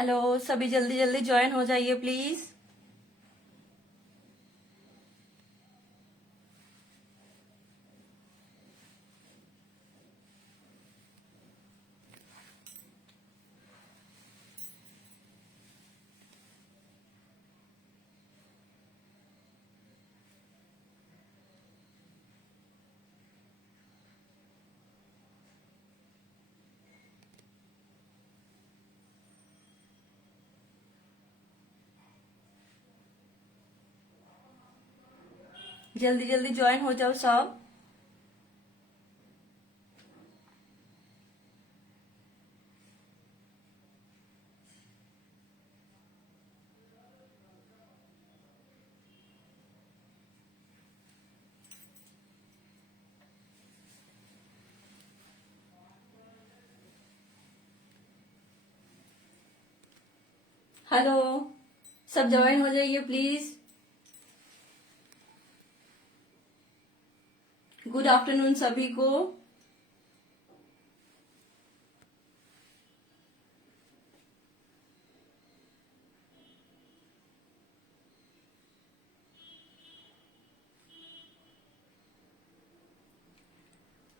Hello, सभी जल्दी जल्दी ज्वाइन हो जाइए प्लीज। जल्दी जल्दी ज्वाइन हो जाओ सब। हेलो, सब ज्वाइन हो जाइए प्लीज। गुड आफ्टरनून सभी को।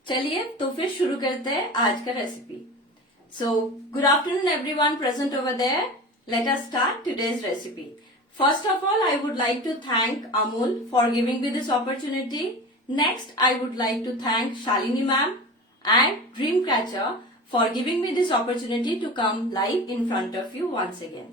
चलिए तो फिर शुरू करते हैं आज का recipe. So, good afternoon everyone present over there. Let us start today's recipe. First of all, I would like to thank Amul for giving me this opportunity. Next, I would like to thank Shalini ma'am and Dreamcatcher for giving me this opportunity to come live in front of you once again.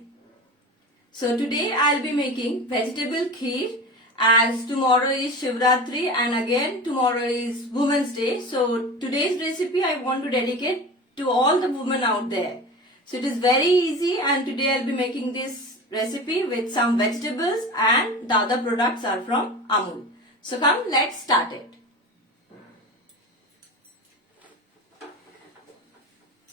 So today I'll be making vegetable kheer, as tomorrow is Shivratri and again tomorrow is Women's Day. So today's recipe I want to dedicate to all the women out there. So it is very easy, and today I'll be making this recipe with some vegetables, and the other products are from Amul. So come, let's start it.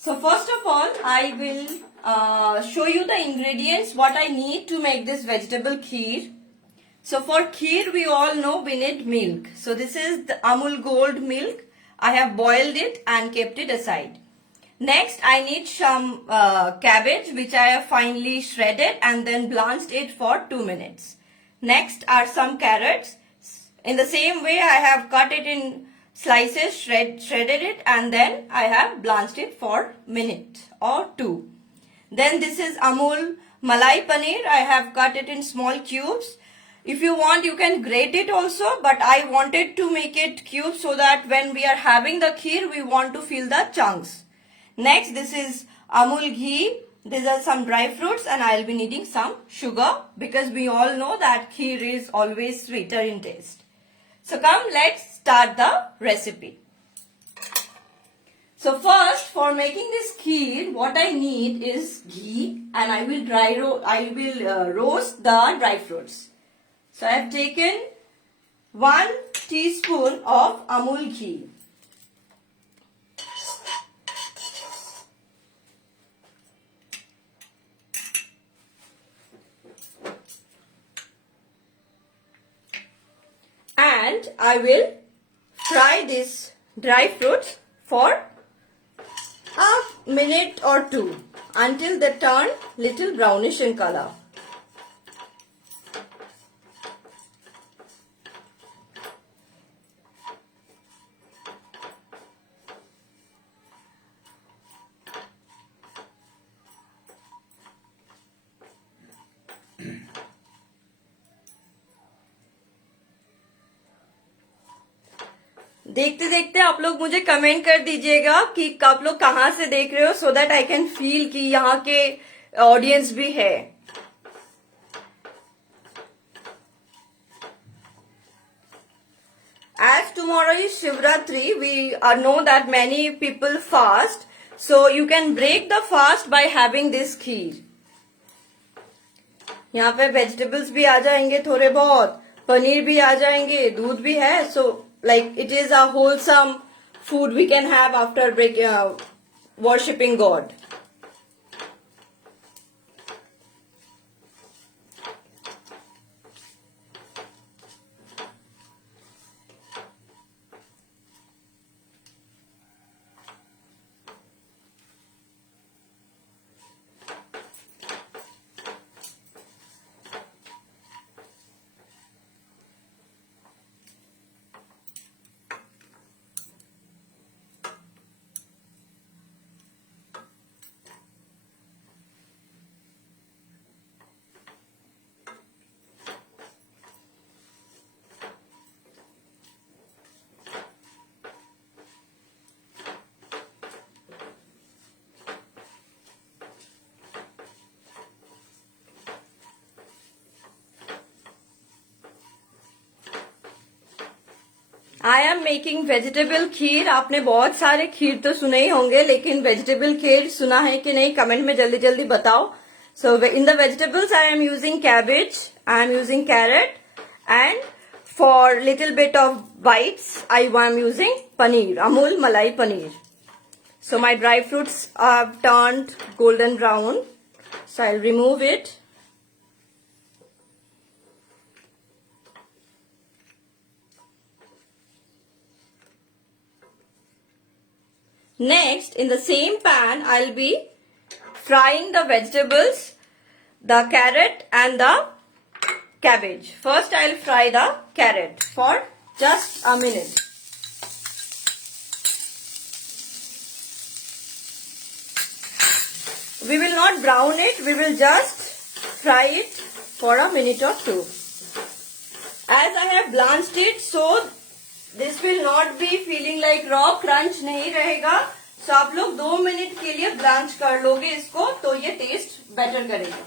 So first of all, I will show you the ingredients what I need to make this vegetable kheer. So for kheer, we all know we need milk. So this is the Amul Gold milk. I have boiled it and kept it aside. Next, I need some cabbage which I have finely shredded and then blanched it for 2 minutes. Next are some carrots. In the same way, I have cut it in slices, shredded it, and then I have blanched it for minute or 2. Then this is Amul Malai Paneer. I have cut it in small cubes. If you want, you can grate it also, but I wanted to make it cubes so that when we are having the kheer, we want to feel the chunks. Next, this is Amul ghee. These are some dry fruits, and I'll be needing some sugar because we all know that kheer is always sweeter in taste. So come, let's start the recipe. So first, for making this kheer, what I need is ghee, and I will roast the dry fruits. So I have taken 1 teaspoon of Amul ghee. And I will fry these dry fruits for a minute or 2 until they turn little brownish in color. देखते देखते आप लोग मुझे comment कर दीजिएगा कि आप लोग कहाँ से देख रहे हो, so that I can feel कि यहाँ के ऑडियंस भी है. As tomorrow is Shivratri, we know that many people fast, so you can break the fast by having this kheer. यहाँ पे वेजिटेबल्स भी आ जाएंगे, थोड़े बहुत पनीर भी आ जाएंगे, दूध भी है. सो like it is a wholesome food we can have after worshipping God. I am making vegetable kheer. आपने बहुत सारे खीर तो सुने ही होंगे, लेकिन वेजिटेबल खीर सुना है कि नहीं कमेंट में जल्दी जल्दी बताओ. So in the vegetables I am using cabbage, I am using carrot, and for little bit of bites I am using paneer, Amul Malai paneer. So my dry fruits are turned golden brown, so I'll remove it. Next, in the same pan, I'll be frying the vegetables, the carrot and the cabbage. First, I'll fry the carrot for just a minute. We will not brown it, we will just fry it for a minute or two. As I have blanched it, so this will not be feeling like raw, crunch नहीं रहेगा. So आप लोग 2 minute के लिए blanch कर लोगे इसको, तो ये टेस्ट बेटर करेगा.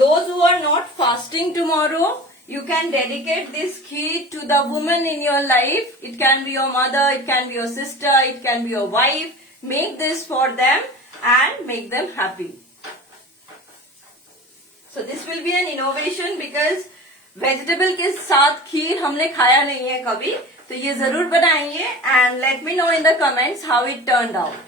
Those who are not fasting tomorrow, you can dedicate this kheer to the woman in your life. It can be your mother, it can be your sister, it can be your wife. Make this for them and make them happy. So this will be an innovation because vegetable के साथ खीर हमने खाया नहीं है कभी, तो ये जरूर बनाइए and let me know in the comments how it turned out.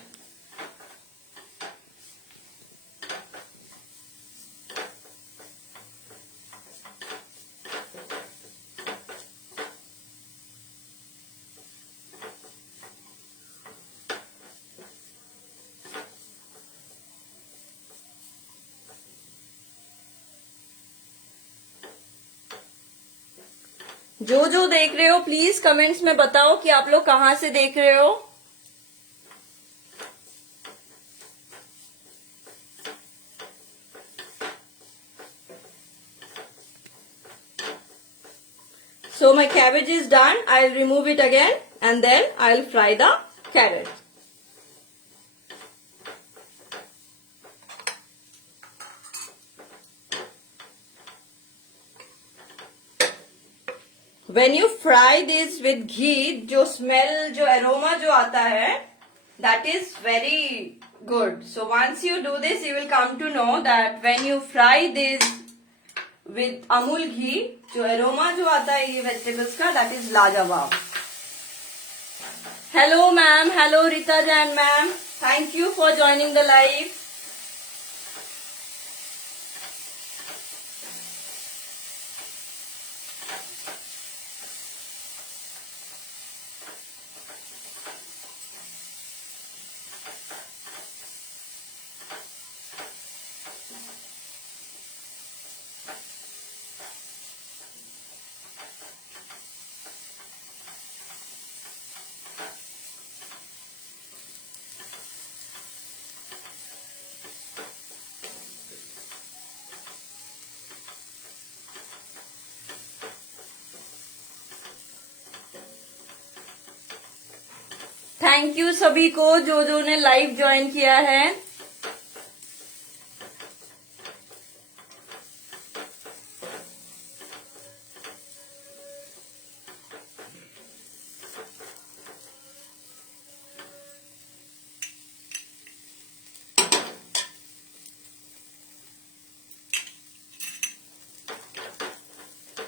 जो जो देख रहे हो प्लीज कमेंट्स में बताओ कि आप लोग कहां से देख रहे हो. So my cabbage is done. I'll remove it again and then I'll fry the carrot. When you fry this with ghee, जो smell, जो aroma जो आता है, that is very good. So once you do this, you will come to know that when you fry this with Amul ghee, जो aroma जो आता है ये vegetables का, that is लाजवाब. Hello ma'am, hello Rita Jain ma'am. Thank you for joining the live. Thank you सभी को जो ने लाइव ज्वाइन किया है.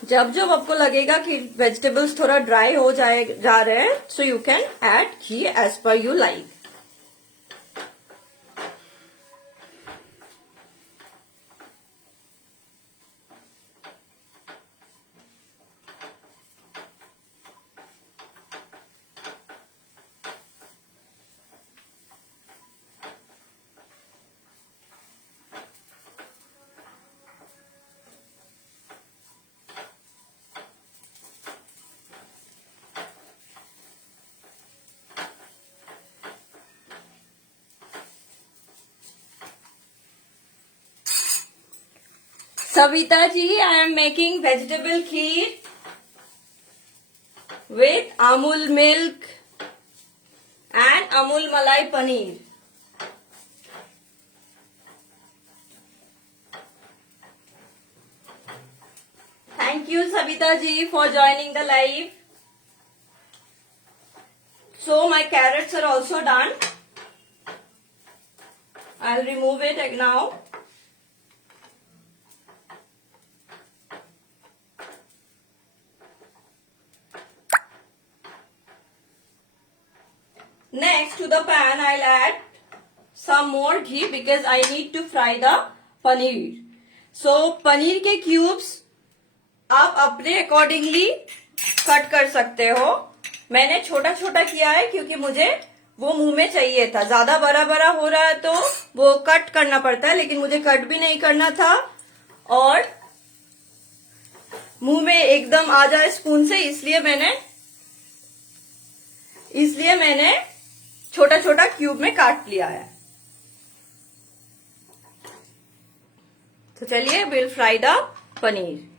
जब जब आपको लगेगा कि वेजिटेबल्स थोड़ा ड्राई हो जा रहे हैं, so you can add ghee as per you like. Savita ji, I am making vegetable kheer with Amul milk and Amul Malai paneer. Thank you, Savita ji, for joining the live. So my carrots are also done. I'll remove it now. Next, to the pan, I'll add some more ghee because I need to fry the paneer. So paneer के cubes आप अपने accordingly cut कर सकते हो. मैंने छोटा छोटा किया है क्योंकि मुझे वो मुंह में चाहिए था. ज्यादा बड़ा बड़ा हो रहा है तो वो कट करना पड़ता है, लेकिन मुझे कट भी नहीं करना था और मुंह में एकदम आ जाए स्पून से, इसलिए मैंने छोटा छोटा क्यूब में काट लिया है. तो चलिए विल फ्राई द पनीर.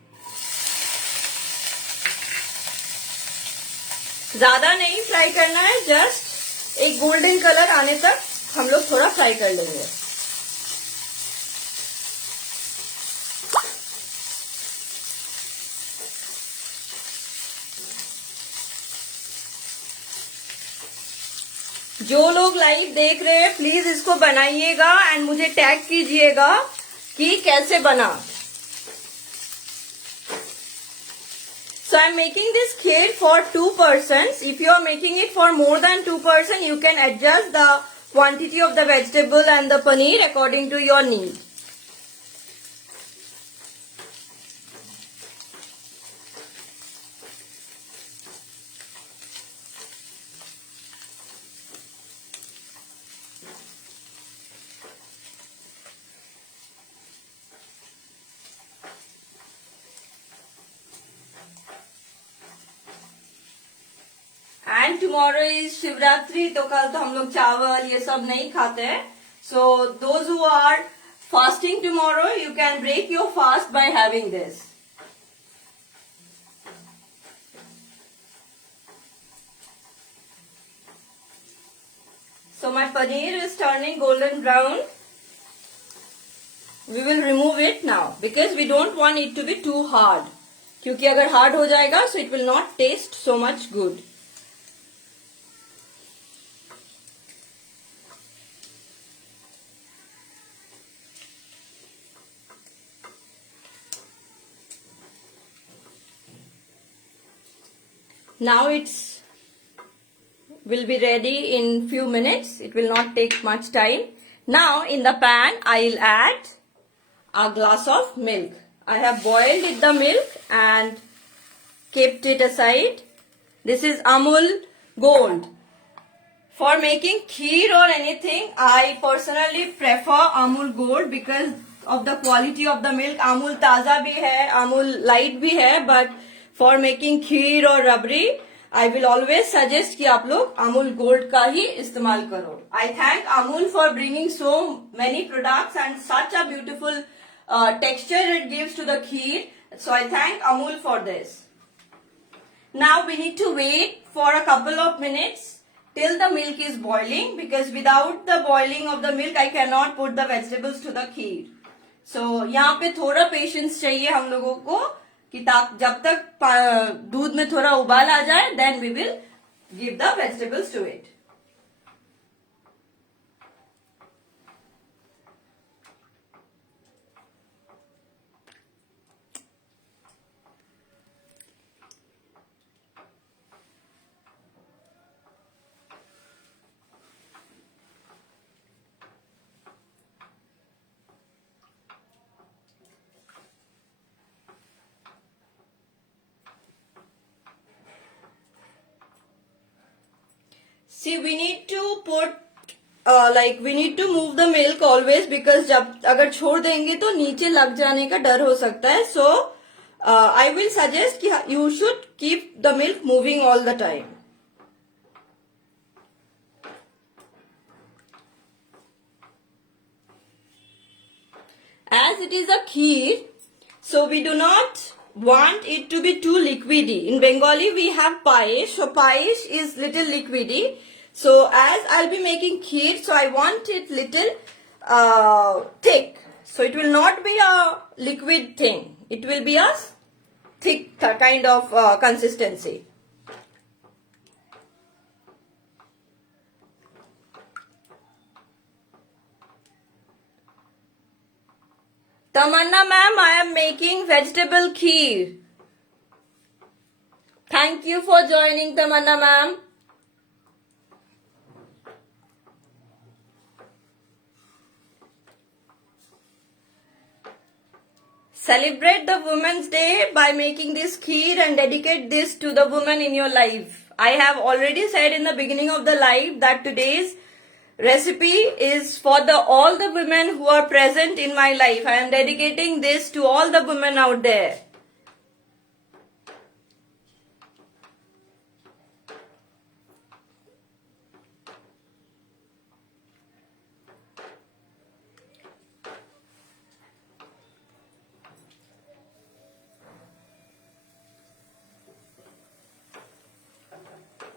ज्यादा नहीं फ्राई करना है, जस्ट एक गोल्डन कलर आने तक हम लोग थोड़ा फ्राई कर लेंगे. जो लोग लाइव देख रहे हैं प्लीज इसको बनाइएगा एंड मुझे टैग कीजिएगा कि कैसे बना. So I'm making this kheer for 2 persons. If you are making it for more than 2 persons, you can adjust the quantity of the vegetable and the paneer according to your need. And tomorrow is Shivratri, तो कल तो हम लोग चावल ये सब नहीं खाते हैं. So those who are fasting tomorrow, you can break your fast by having this. So my paneer is turning golden brown. We will remove it now because we don't want it to be too hard. क्योंकि अगर hard हो जाएगा so it will not taste so much good. Now it's will be ready in few minutes. It will not take much time. Now in the pan I'll add a glass of milk. I have boiled the milk and kept it aside. This is Amul Gold. For making kheer or anything, I personally prefer Amul Gold because of the quality of the milk. Amul Taza bhi hai, Amul Light bhi hai, but for making kheer or rabri, I will always suggest कि आप लोग Amul Gold का ही इस्तेमाल करो. I thank Amul for bringing so many products and such a beautiful texture it gives to the kheer. So I thank Amul for this. Now we need to wait for a couple of minutes till the milk is boiling because without the boiling of the milk I cannot put the vegetables to the kheer. So यहाँ पे थोड़ा patience चाहिए हम लोगों को कि जब तक दूध में थोड़ा उबाल आ जाए then we will give the vegetables to it. See, we need to put we need to move the milk always because जब अगर छोड़ देंगे तो नीचे लग जाने का डर हो सकता है. So I will suggest कि you should keep the milk moving all the time. As it is a kheer, So we do not want it to be too liquidy. In Bengali we have payesh. So payesh is little liquidy. So as I'll be making kheer, so I want it little thick. So it will not be a liquid thing. It will be a thick kind of consistency. Tamanna ma'am, I am making vegetable kheer. Thank you for joining, Tamanna ma'am. Celebrate the Women's Day by making this kheer and dedicate this to the woman in your life. I have already said in the beginning of the live that today's recipe is for all the women who are present in my life. I am dedicating this to all the women out there.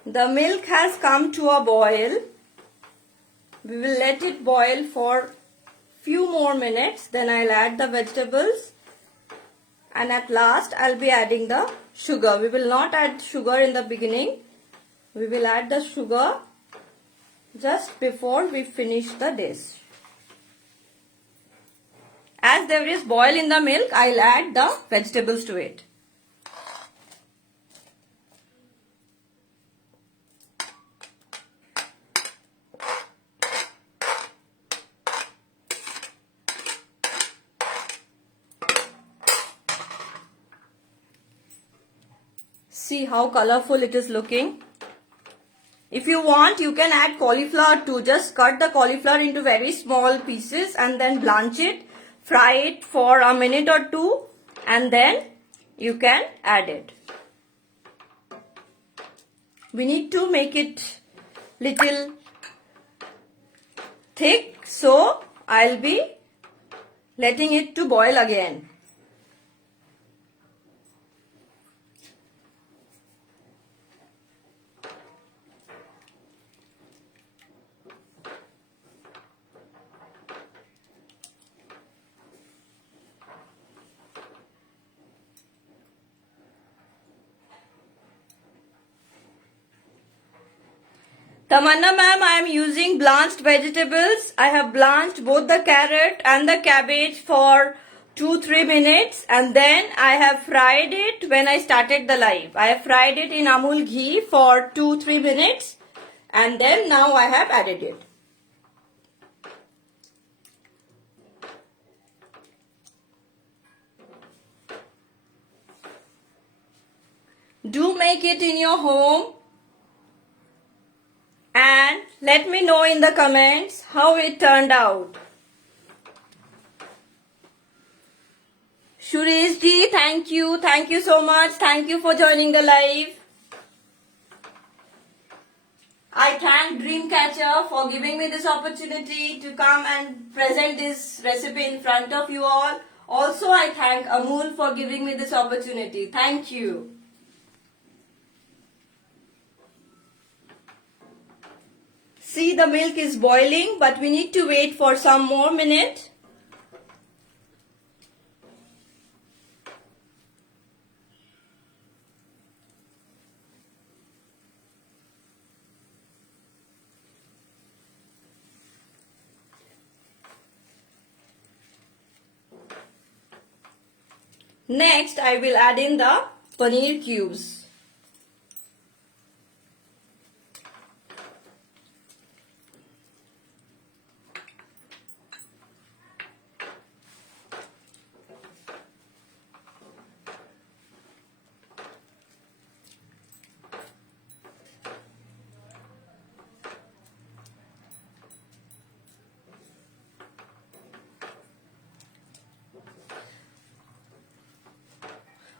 The milk has come to a boil. We will let it boil for few more minutes. Then I'll add the vegetables. And at last I'll be adding the sugar. We will not add sugar in the beginning. We will add the sugar just before we finish the dish. As there is boil in the milk, I'll add the vegetables to it. See how colorful it is looking. If you want, you can add cauliflower too. Just cut the cauliflower into very small pieces and then blanch it. Fry it for a minute or two and then you can add it. We need to make it little thick, so I'll be letting it to boil again. Tamanna ma'am, I am using blanched vegetables. I have blanched both the carrot and the cabbage for 2-3 minutes and then I have fried it when I started the live. I have fried it in Amul ghee for 2-3 minutes and then now I have added it. Do make it in your home. And let me know in the comments how it turned out. Suresh ji, thank you. Thank you so much. Thank you for joining the live. I thank Dreamcatcher for giving me this opportunity to come and present this recipe in front of you all. Also, I thank Amul for giving me this opportunity. Thank you. See, the milk is boiling, but we need to wait for some more minute. Next, I will add in the paneer cubes.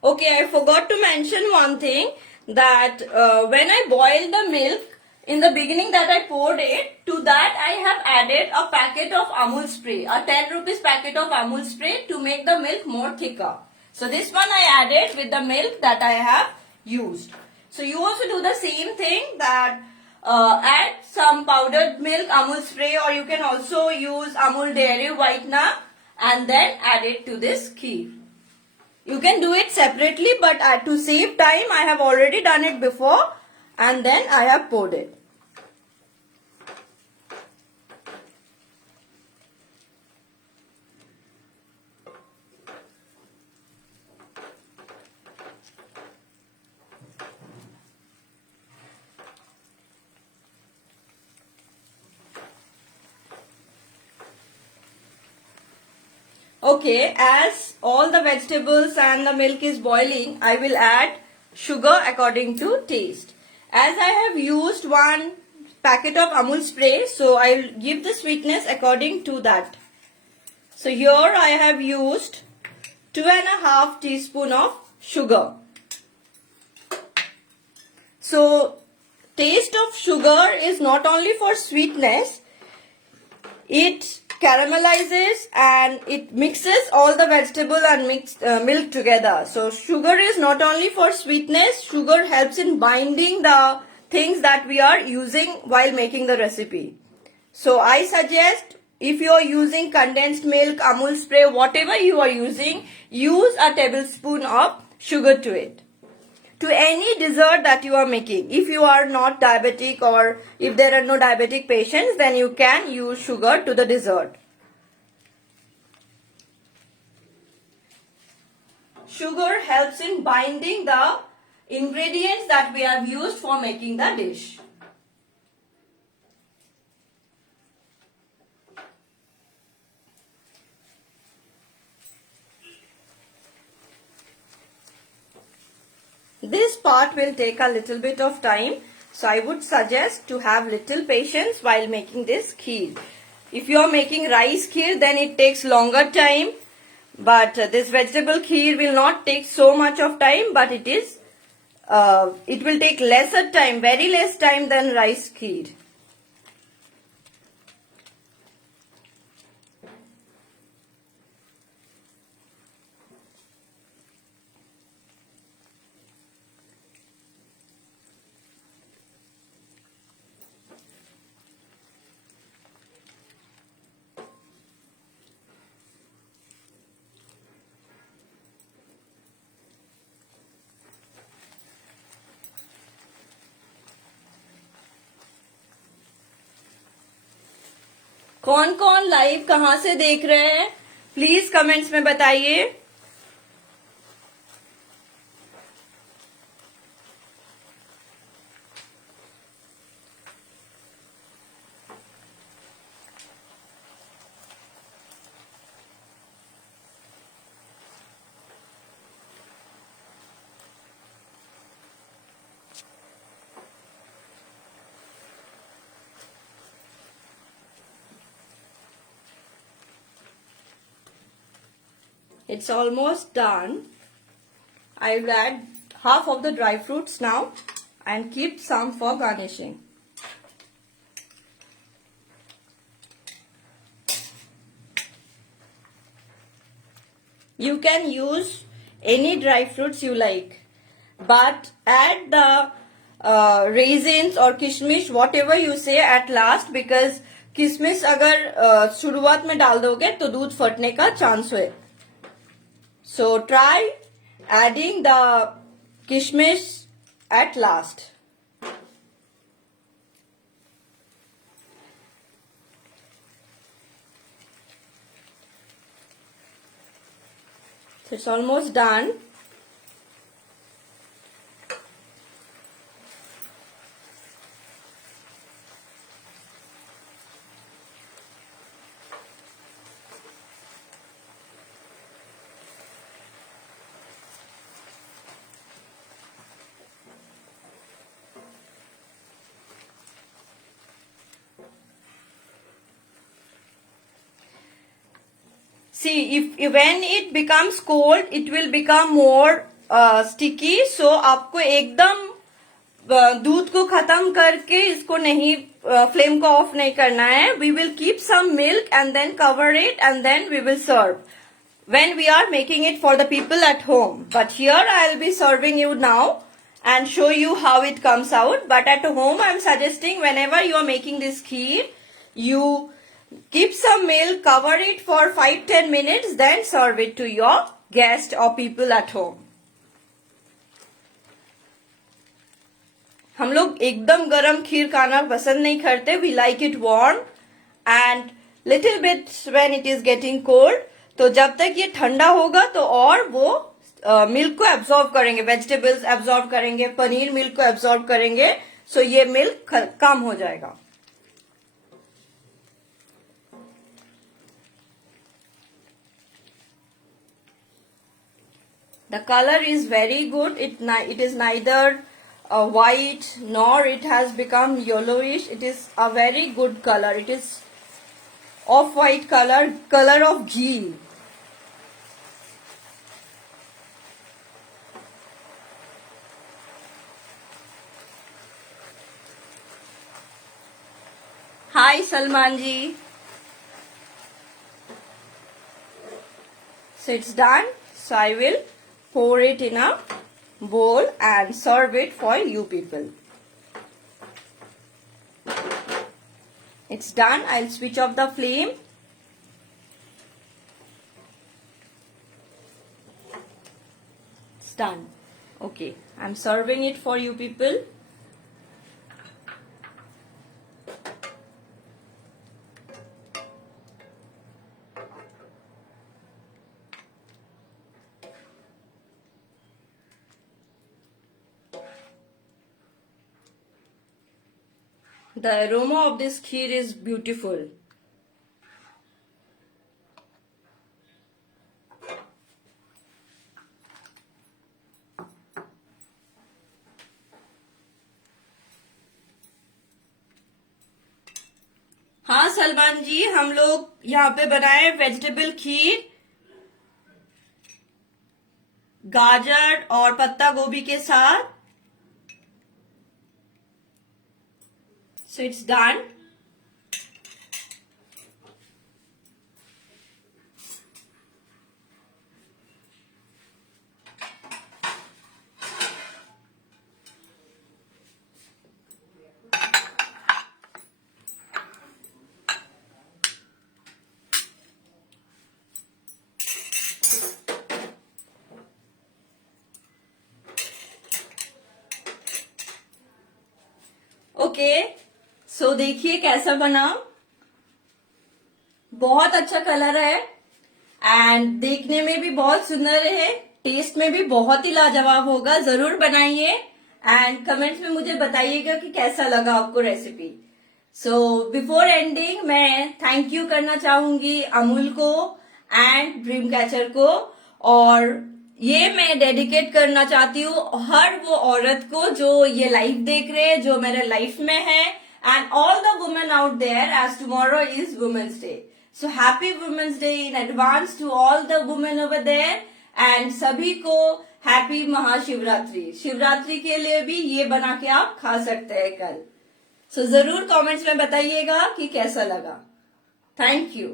Okay, I forgot to mention one thing, that when I boiled the milk, in the beginning that I poured it, to that I have added a packet of Amul spray, a 10 rupees packet of Amul spray to make the milk more thicker. So this one I added with the milk that I have used. So you also do the same thing, that add some powdered milk, Amul spray, or you can also use Amul dairy whitener and then add it to this kheer. You can do it separately, but to save time I have already done it before and then I have poured it. Okay, as all the vegetables and the milk is boiling, I will add sugar according to taste. As I have used one packet of Amul spray, so I will give the sweetness according to that. So here I have used 2.5 teaspoon of sugar. So taste of sugar is not only for sweetness, it caramelizes and it mixes all the vegetable and milk together. So sugar is not only for sweetness, sugar helps in binding the things that we are using while making the recipe. So I suggest, if you are using condensed milk, Amul spray, whatever you are using, use a tablespoon of sugar to it. To any dessert that you are making. If you are not diabetic or if there are no diabetic patients, then you can use sugar to the dessert. Sugar helps in binding the ingredients that we have used for making the dish. This part will take a little bit of time, so I would suggest to have little patience while making this kheer. If you are making rice kheer, then it takes longer time, but this vegetable kheer will not take so much of time, but it will take lesser time, very less time than rice kheer. कौन कौन live कहां से देख रहे हैं, please comments में बताइए. It's almost done. I will add half of the dry fruits now and keep some for garnishing. You can use any dry fruits you like, but add the raisins or kishmish, whatever you say, at last, because किशमिश अगर शुरुआत में डाल दोगे तो दूध फटने का चांस है. So try adding the kishmish at last. So it's almost done. See, if when it becomes cold, it will become more sticky. So आपको एकदम दूध को खत्म करके इसको नहीं, फ्लेम को ऑफ नहीं करना है. We will keep some milk and then cover it and then we will serve. when we are making it for the people at home. But here I'll be serving you now and show you how it comes out. But at home I'm suggesting whenever you are making this kheer, you keep some milk, cover it for 5-10 minutes, then serve it to your guest or people at home. हम लोग एकदम गरम खीर खाना पसंद नहीं करते. We like it warm and little bit when it is getting cold. तो जब तक ये ठंडा होगा तो और वो मिल्क को एब्जॉर्ब करेंगे, वेजिटेबल्स एब्जॉर्ब करेंगे, पनीर मिल्क को एब्जॉर्ब करेंगे, सो ये मिल्क कम हो जाएगा. The color is very good. It is neither white nor it has become yellowish. It is a very good color. It is off-white color of ghee. Hi Salman ji. So it's done. So I will pour it in a bowl and serve it for you people. It's done. I'll switch off the flame. It's done. Okay, I'm serving it for you people. The aroma of this kheer is beautiful. हाँ सलमान जी, हम लोग यहाँ पे बनाए vegetable खीर गाजर और पत्ता गोभी के साथ. So it's done. Okay. सो देखिए कैसा बना. बहुत अच्छा कलर है एंड देखने में भी बहुत सुंदर है, टेस्ट में भी बहुत ही लाजवाब होगा. जरूर बनाइए एंड कमेंट्स में मुझे बताइएगा कि कैसा लगा आपको रेसिपी. सो बिफोर एंडिंग मैं थैंक यू करना चाहूंगी अमूल को एंड ड्रीम कैचर को, और ये मैं डेडिकेट करना चाहती हूँ हर वो औरत को जो ये लाइफ देख रहे हैं, जो मेरे लाइफ में है, and all the women out there, as tomorrow is Women's Day. So happy Women's Day in advance to all the women over there and सभी को हैप्पी महाशिवरात्रि. शिवरात्रि के लिए भी ये बना के आप खा सकते हैं कल. सो जरूर कमेंट्स में बताइएगा कि कैसा लगा. Thank you.